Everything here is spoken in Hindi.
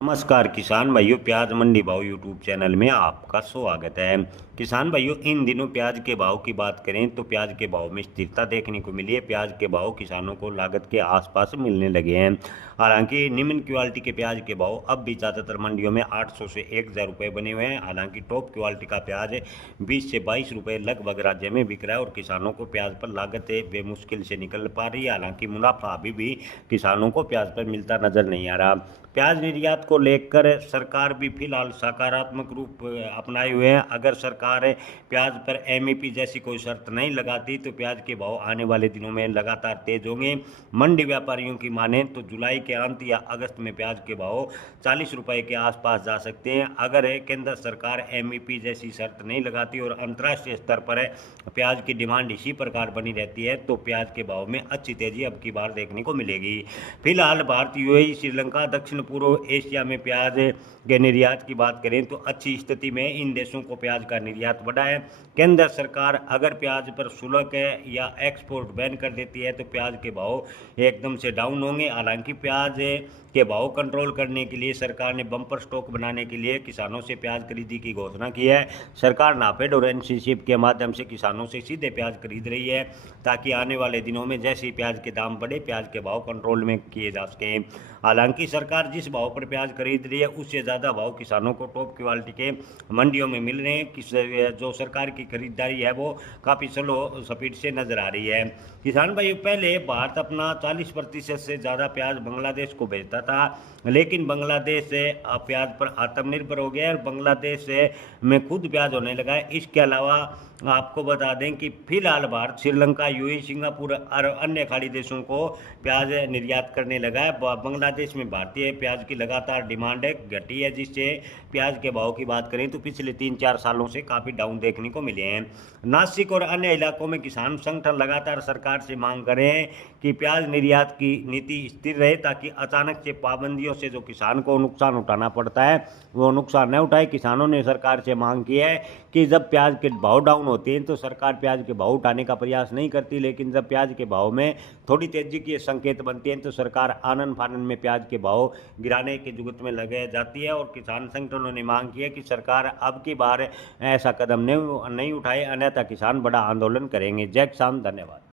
नमस्कार किसान भाइयों, प्याज मंडी भाव यूट्यूब चैनल में आपका स्वागत है। किसान भाइयों, इन दिनों प्याज के भाव की बात करें तो प्याज के भाव में स्थिरता देखने को मिली है। प्याज के भाव किसानों को लागत के आसपास मिलने लगे हैं। हालांकि निम्न क्वालिटी के प्याज के भाव अब भी ज़्यादातर मंडियों में 800 से 1000 रुपये बने हुए हैं। हालांकि टॉप क्वालिटी का प्याज 20 से 22 रुपये लगभग राज्य में बिक रहा है और किसानों को प्याज पर लागत बेमुश्किल से निकल पा रही है। हालांकि मुनाफा अभी भी किसानों को प्याज पर मिलता नजर नहीं आ रहा। प्याज निर्यात को लेकर सरकार भी फिलहाल सकारात्मक रूप अपनाए हुए हैं। अगर सरकार प्याज पर एमईपी जैसी कोई शर्त नहीं लगाती तो प्याज के भाव आने वाले दिनों में लगातार तेज होंगे। मंडी व्यापारियों की माने तो जुलाई के अंत या अगस्त में प्याज के भाव 40 रुपये के आसपास जा सकते हैं। अगर केंद्र सरकार एमईपी जैसी शर्त नहीं लगाती और अंतर्राष्ट्रीय स्तर पर प्याज की डिमांड इसी प्रकार बनी रहती है तो प्याज के भाव में अच्छी तेजी अब की बार देखने को मिलेगी। फिलहाल भारत, यूएई, श्रीलंका, दक्षिण पूर्व एशिया में प्याज के निर्यात की बात करें तो अच्छी स्थिति में इन देशों को प्याज का निर्यात बढ़ा है। केंद्र सरकार अगर प्याज पर शुल्क या एक्सपोर्ट बैन कर देती है तो प्याज के भाव एकदम से डाउन होंगे। हालांकि प्याज के भाव कंट्रोल करने के लिए सरकार ने बम्पर स्टॉक बनाने के लिए किसानों से प्याज खरीदी की घोषणा की है। सरकार नाफेड और एनसीसीएफ के माध्यम से किसानों से सीधे प्याज खरीद रही है ताकि आने वाले दिनों में जैसे ही प्याज के दाम बढ़े प्याज के भाव कंट्रोल में किए जा सकें। हालांकि सरकार जिस भाव पर प्याज खरीद रही है उससे ज़्यादा भाव किसानों को टॉप क्वालिटी के मंडियों में मिल रहे हैं। जो सरकार की खरीदारी है वो काफ़ी स्लो स्पीड से नजर आ रही है। किसान भाई, पहले भारत अपना 40% से ज़्यादा प्याज बांग्लादेश को भेजता था, लेकिन बांग्लादेश से प्याज पर आत्मनिर्भर हो गया है और बांग्लादेश में खुद प्याज होने लगा है। इसके अलावा आपको बता दें कि फिलहाल भारत श्रीलंका, यूएई, सिंगापुर और अन्य खाड़ी देशों को प्याज निर्यात करने लगा है। बांग्लादेश में भारतीय प्याज की लगातार डिमांड घटी है, जिससे प्याज के भाव की बात करें तो पिछले 3-4 सालों से काफ़ी डाउन देखने को मिले हैं। नासिक और अन्य इलाकों में किसान संगठन लगातार सरकार से मांग कर रहे हैं कि प्याज निर्यात की नीति स्थिर रहे ताकि अचानक से पाबंदियों से जो किसान को नुकसान उठाना पड़ता है वो नुकसान न उठाए। किसानों ने सरकार से मांग की है कि जब प्याज के भाव डाउन होते हैं तो सरकार प्याज के भाव उठाने का प्रयास नहीं करती, लेकिन जब प्याज के भाव में थोड़ी तेजी के संकेत बनते हैं तो सरकार आनन फानन में प्याज के भाव गिराने के जुगत में लगे जाती है। और किसान संगठनों ने मांग की है कि सरकार अब की बार ऐसा कदम नहीं उठाए, अन्यथा किसान बड़ा आंदोलन करेंगे। जय किसान, धन्यवाद।